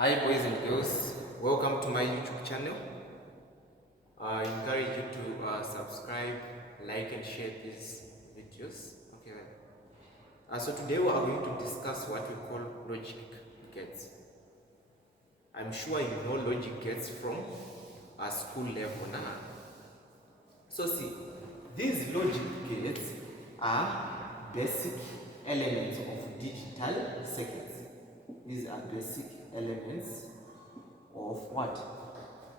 Hi boys and girls, welcome to my YouTube channel. I encourage you to subscribe, like and share these videos. Okay, so today we are going to discuss what we call logic gates. I'm sure you know logic gates from a school level now. So see, these logic gates are basic elements of digital circuits. These are basic elements of what?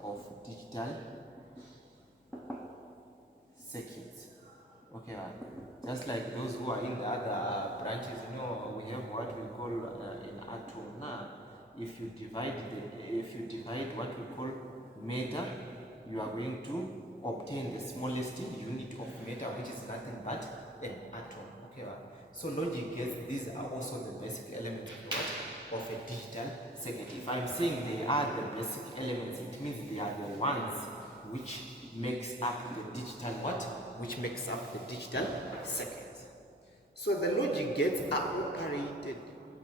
Of digital circuits. Okay, just like those who are in the other branches, we have what we call an atom. Now, if you divide what we call matter, you are going to obtain the smallest unit of matter, which is nothing but an atom. Okay, so logic gates, these are also the basic elements of what? Of a digital circuit. If I'm saying they are the basic elements, it means they are the ones which makes up the digital what? Which makes up the digital circuit. So the logic gates are operated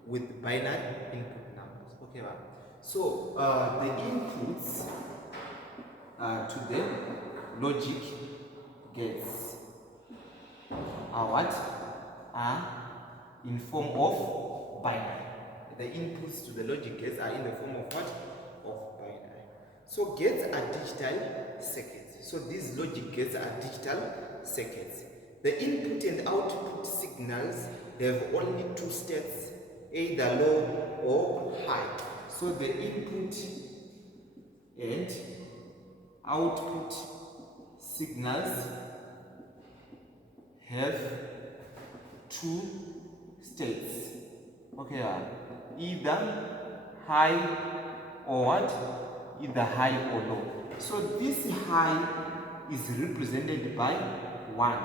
with binary input numbers. Okay, so the inputs to the logic gates are what? Are in form of binary. The inputs to the logic gates are in the form of what? Of binary. So gates are digital circuits. So these logic gates are digital circuits. The input and output signals have only two states, either low or high. So the input and output signals have two states. Okay, either high or what? Either high or low. So this high is represented by 1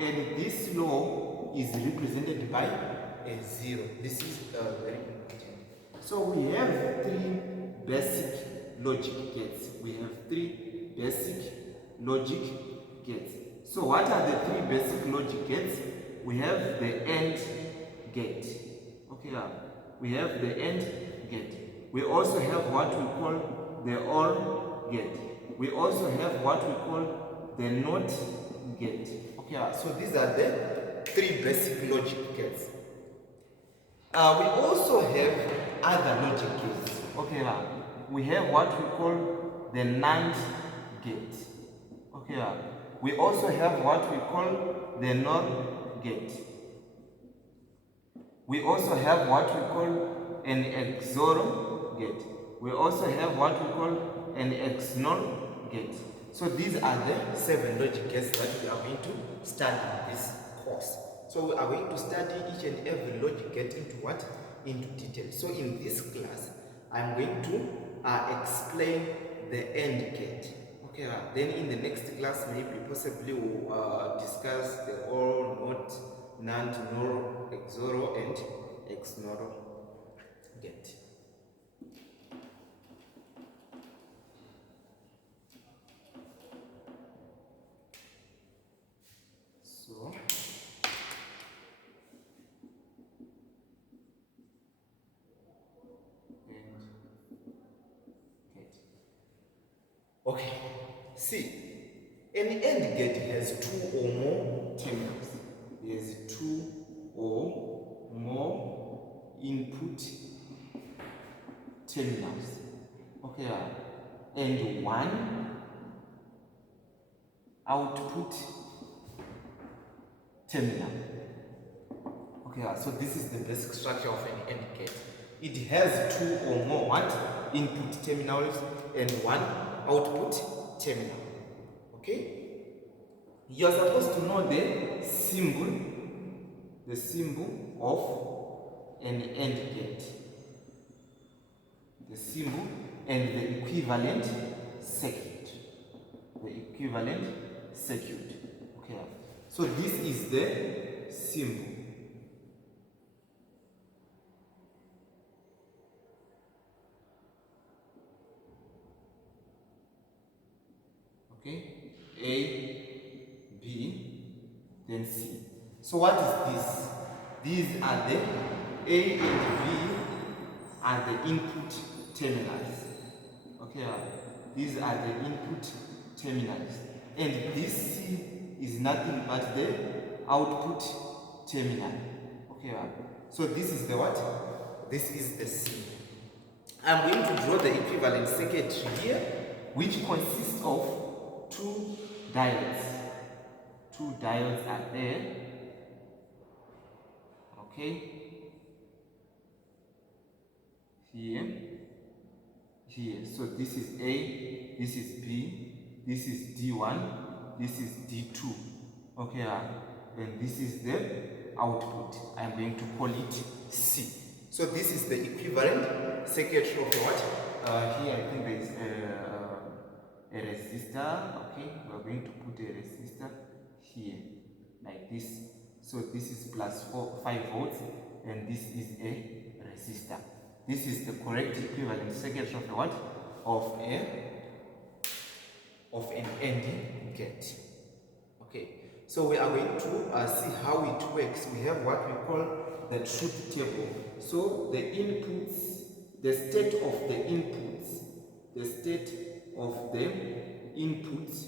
and this low is represented by a 0. This is very important. So we have three basic logic gates. We have three basic logic gates. So what are the three basic logic gates? We have the AND gate. Okay, we have the AND gate. We also have what we call the OR gate. We also have what we call the NOT gate. Okay, so these are the three basic logic gates. We also have other logic gates. Okay, we have what we call the NAND gate. Okay, we also have what we call the NOR gate. We also have what we call an XOR gate. We also have what we call an XNOR gate. So these are the 7 logic gates that we are going to study in this course. So we are going to study each and every logic gate into what? Into detail. So in this class, I'm going to explain the AND gate. Okay, then in the next class, maybe possibly we'll discuss the OR, NOT, NAND, NOR, XOR, and XNOR gate. So, and gate. Okay, see, an AND gate has 2 or more terminals. There's 2 or more input terminals. Okay, and 1 output terminal. Okay, so this is the basic structure of an AND gate. It has 2 or more what? Input terminals and 1 output terminal. Okay? You are supposed to know the symbol of an AND gate. The symbol and the equivalent circuit. The equivalent circuit. Okay. So this is the symbol. Okay. A, B, then C. So what is this? These are the A and B are the input terminals. Okay, these are the input terminals, and this C is nothing but the output terminal. Okay, so this is the what? This is the C. I'm going to draw the equivalent circuitry here, which consists of two diodes. Two diodes are there. Okay, here. So this is A, this is B, this is D1, this is D2. Okay, and this is the output. I'm going to call it C. So this is the equivalent circuitry of what? Here I think there is a resistor. Okay, we are going to put a resistor here like this. So this is plus 5 volts, and this is a resistor. This is the correct equivalent circuitry of what? Of an AND gate. Okay, so we are going to see how it works. We have what we call the truth table. So the inputs, the state of the inputs, the state of the inputs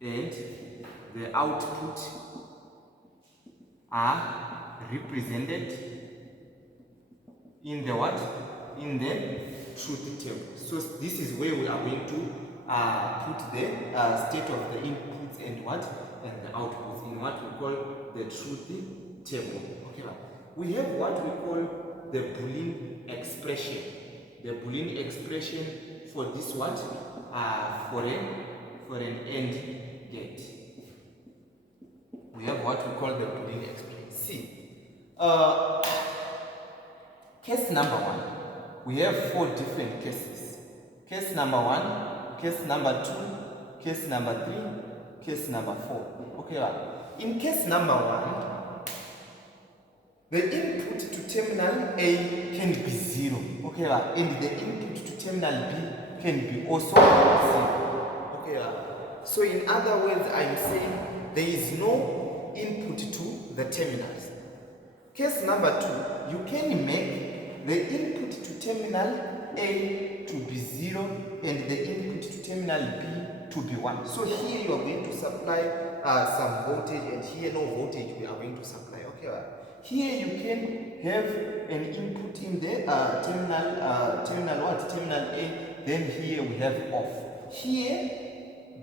and the output are represented in the what? In the truth table. So this is where we are going to put the state of the inputs and what? And the outputs in what we call the truth table. Okay, we have what we call the Boolean expression. The Boolean expression for this what? For an AND gate. We have what we call the Boolean expression. See, case number 1, we have 4 different cases. Case number 1, case number 2, case number 3, case number 4. Okay, in case number 1, the input to terminal A can be 0. Okay, and the input to terminal B can be also 0. Okay, so in other words, I'm saying there is no input to the terminals. Case number 2, you can make the input to terminal A to be 0 and the input to terminal B to be 1. So here you are going to supply some voltage, and here no voltage we are going to supply. Okay, here you can have an input in the terminal A, then here we have off. Here,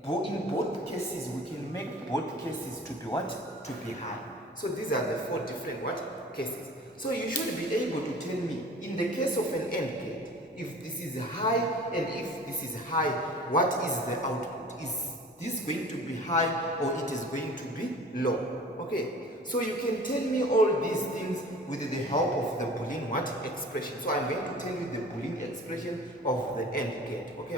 in both cases, we can make both cases to be what? To be high. So these are the 4 different what? Cases. So you should be able to tell me, in the case of an AND gate, if this is high and if this is high, what is the output? Is this going to be high or it is going to be low? Okay. So you can tell me all these things with the help of the Boolean what? Expression. So I'm going to tell you the Boolean expression of the AND gate. Okay,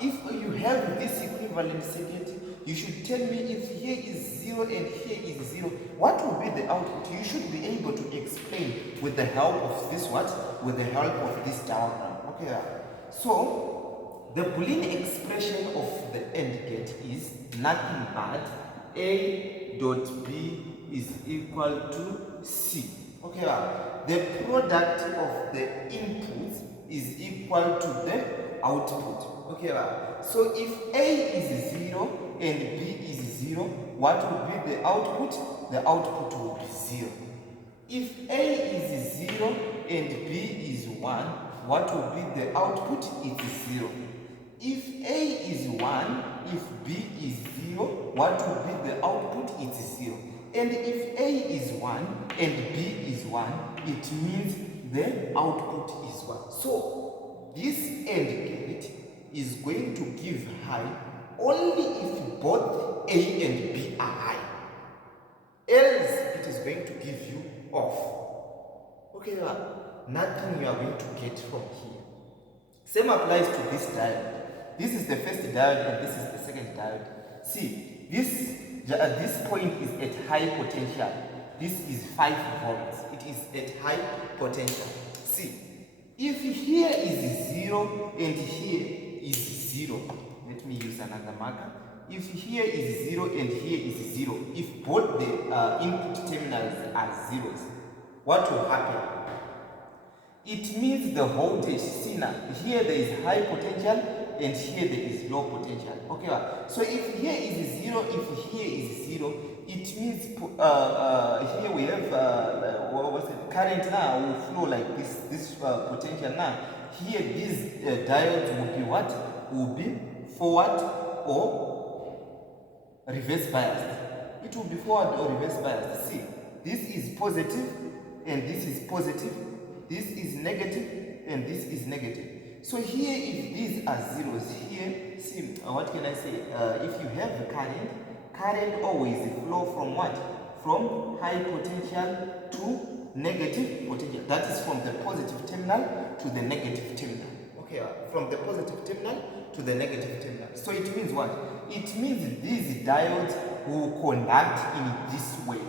if you have this equivalent circuit, you should tell me if here is 0 and here is 0, what will be the output? You should be able to explain with the help of this what? With the help of this diagram. Okay, so the Boolean expression of the AND gate is nothing but A dot B is equal to C. Okay, the product of the inputs is equal to the output. Okay, so if A is 0 and B is 0, what will be the output? The output will be 0. If A is 0 and B is 1, what will be the output? It is 0. If A is 1, if B is 0, what will be the output? It is 0. And if A is 1 and B is 1, it means the output is 1. So this AND gate is going to give high only if both A and B are high. Else it is going to give you off. Okay, nothing you are going to get from here. Same applies to this diode. This is the first diode and this is the second diode. See, this point is at high potential. This is 5 volts. It is at high potential. See, if here is 0 and here is 0, let me use another marker. If here is 0 and here is 0, if both the input terminals are zeros, what will happen? It means the voltage. See now, here there is high potential and here there is low potential. Okay, so if here is 0, if here is 0, it means here we have what was it? Current now will flow like this potential now. Here these diodes will be what? Will be forward or reverse biased. It will be forward or reverse biased. See, this is positive and this is positive. This is negative and this is negative. So here, if these are zeros, here, see, what can I say? If you have the current always flow from what? From high potential to negative potential. That is from the positive terminal to the negative terminal. Okay, from the positive terminal to the negative terminal. So it means what? It means these diodes will conduct in this way.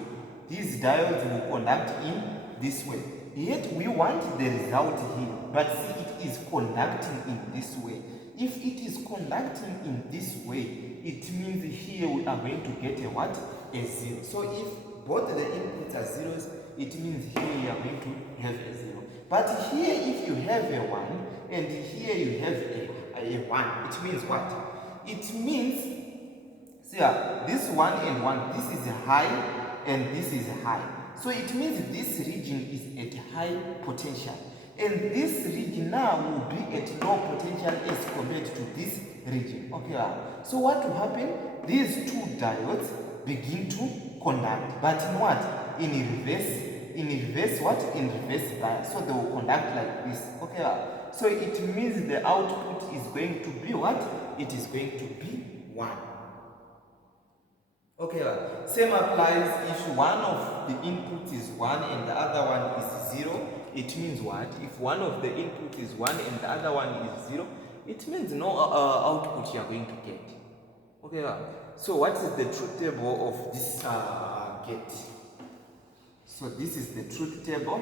These diodes will conduct in this way. Yet we want the result here, but see, it is conducting in this way. If it is conducting in this way, it means here we are going to get a what? A 0. So if both the inputs are zeros, it means here you are going to have a 0. But here, if you have a 1 and here you have a 1, it means what? It means, see, this 1 and 1, this is high and this is high. So it means this region is at high potential. And this region now will be at low potential as compared to this region. Okay, so what will happen? These two diodes begin to conduct. But in what? In reverse. In reverse what? In reverse bias. So they will conduct like this. Okay, so it means the output is going to be what? It is going to be 1. Okay, same applies if one of the inputs is 1 and the other one is 0. It means what? If one of the inputs is 1 and the other one is 0, it means no output you are going to get. Okay, so what is the truth table of this gate? So this is the truth table.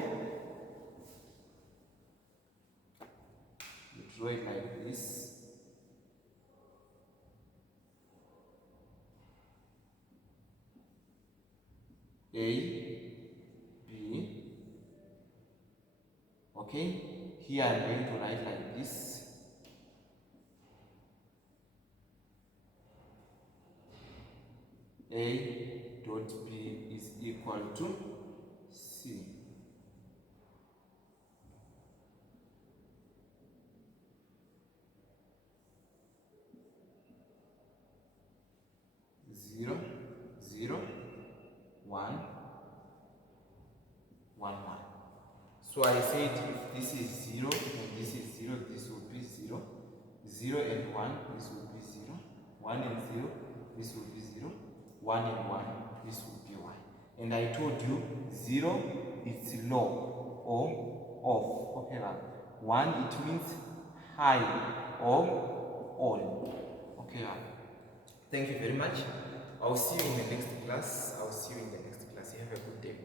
You draw it like this. A, B, okay, here I'm going to write like this. A dot B is equal to C. Zero, zero, 1, 1, 1. So I said if this is 0 and this is 0, this will be 0. 0 and 1, this will be 0. 1 and 0, this will be 0. 1 and 1, this will be 1. And I told you 0 is low or off. Okay, 1 it means high or on. Okay, thank you very much. I'll see you in the next class. Have a good day.